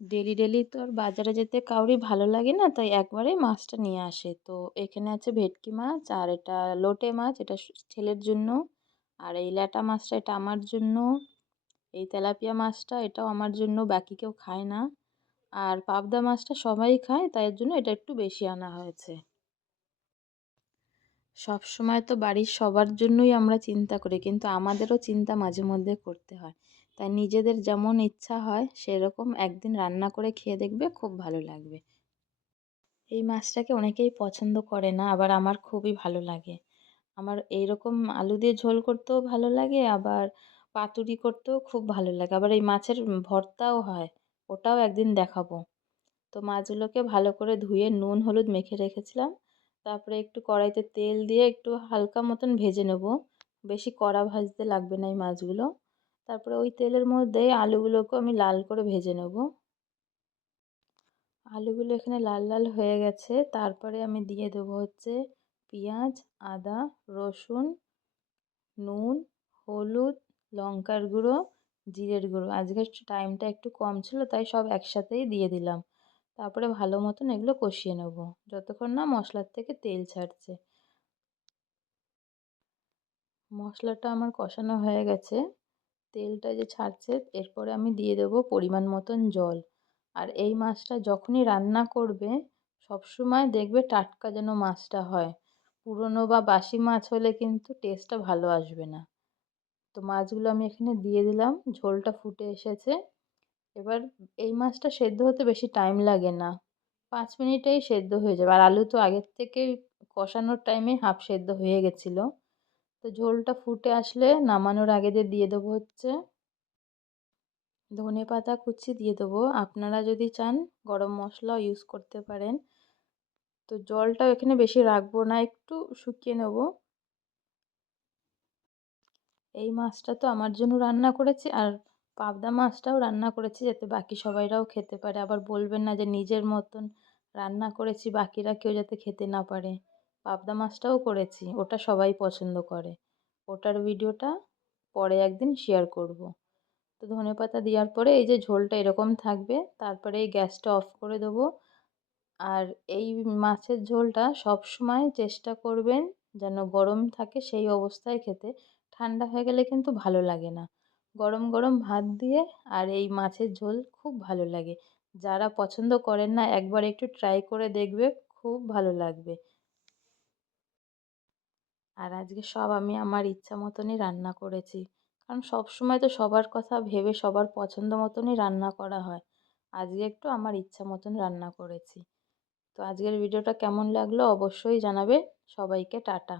Daily daily তো আর বাজারে যেতে কারোরই ভালো লাগে না, তাই একবারেই মাছটা নিয়ে আসে। তো এখানে আছে ভেটকি মাছ, আর এটা লোটে মাছ, এটা ছেলের জন্য। আর এই ল্যাটা মাছটা এটা আমার জন্য। এই তেলাপিয়া মাছটা এটাও আমার জন্য, বাকি কেউ খায় না। আর পাবদা মাছটা সবাই খায়, তাই এর জন্য এটা একটু বেশি আনা হয়েছে। সবসময় তো বাড়ির সবার জন্যই আমরা চিন্তা করি, কিন্তু আমাদেরও চিন্তা মাঝে মধ্যে করতে হয়। তাই নিজেদের যেমন ইচ্ছা হয় সেরকম একদিন রান্না করে খেয়ে দেখবে, খুব ভালো লাগবে। এই মাছটাকে অনেকেই পছন্দ করে না, আবার আমার খুবই ভালো লাগে। আমার এইরকম আলু দিয়ে ঝোল করতেও ভালো লাগে, আবার পাতুরি করতেও খুব ভালো লাগে। আবার এই মাছের ভর্তাও হয়, ওটাও একদিন দেখাবো। তো মাছগুলোকে ভালো করে ধুয়ে নুন হলুদ মেখে রেখেছিলাম। তারপরে একটু কড়াইতে তেল দিয়ে একটু হালকা মতন ভেজে নেব। বেশি কড়া ভাজতে লাগবে না এই মাছগুলো। তারপরে ওই তেলের মধ্যে আলুগুলোকেও আমি লাল করে ভেজে নেব। আলুগুলো এখানে লাল লাল হয়ে গেছে, তারপরে আমি দিয়ে দেবো হচ্ছে পেঁয়াজ, আদা, রসুন, নুন, হলুদ, লঙ্কার গুঁড়ো, জিরের গুঁড়ো। আজকে টাইমটা একটু কম ছিল, তাই সব একসাথেই দিয়ে দিলাম। তারপরে ভালো মতন এগুলো কষিয়ে নেব, যতক্ষণ না মশলার থেকে তেল ছাড়ছে। মশলাটা আমার কষানো হয়ে গেছে, তেলটা যে ছাড়ছে, এরপরে আমি দিয়ে দেবো পরিমাণ মতন জল। আর এই মাছটা যখনই রান্না করবে, সবসময় দেখবে টাটকা যেন মাছটা হয়। পুরনো বা বাসি মাছ হলে কিন্তু টেস্টটা ভালো আসবে না। তো মাছগুলো আমি এখানে দিয়ে দিলাম, ঝোলটা ফুটে এসেছে। এবার এই মাছটা সেদ্ধ হতে বেশি টাইম লাগে না, 5 মিনিটেই সেদ্ধ হয়ে যাবে। আর আলু তো আগের থেকেই কষানোর টাইমে হাফ সেদ্ধ হয়ে গেছিলো। তো ঝোলটা ফুটে আসলে নামানোর আগে দিয়ে দেবো হচ্ছে ধনেপাতা কুচি দিয়ে দেবো। আপনারা যদি চান গরম মশলাও ইউজ করতে পারেন। তো জলটাও এখানে বেশি রাখবো না, একটু শুকিয়ে নেব। এই মাছটা তো আমার জন্য রান্না করেছি, আর পাবদা মাছটাও রান্না করেছি যাতে বাকি সবাইরাও খেতে পারে। আবার বলবেন না যে নিজের মতন রান্না করেছি, বাকিরা কেউ যাতে খেতে না পারে। পাবদা মাছটাও করেছি, ওটা সবাই পছন্দ করে। ওটার ভিডিওটা পরে একদিন শেয়ার করব। তো ধনেপাতা দেওয়ার পরে এই যে ঝোলটা এরকম থাকবে, তারপরে এই গ্যাসটা অফ করে দেবো। আর এই মাছের ঝোলটা সব সময় চেষ্টা করবেন যেন গরম থাকে সেই অবস্থায় খেতে। ঠান্ডা হয়ে গেলে কিন্তু ভালো লাগে না। গরম গরম ভাত দিয়ে আর এই মাছের ঝোল খুব ভালো লাগে। যারা পছন্দ করেন না, একবার একটু ট্রাই করে দেখবে, খুব ভালো লাগবে। আর আজকে সব আমি আমার ইচ্ছা মতনই রান্না করেছি, কারণ সব সময় তো সবার কথা ভেবে সবার পছন্দ মতনই রান্না করা হয়। আজকে একটু আমার ইচ্ছা মতন রান্না করেছি। তো আজকের ভিডিওটা কেমন লাগলো অবশ্যই জানাবে। সবাইকে টাটা।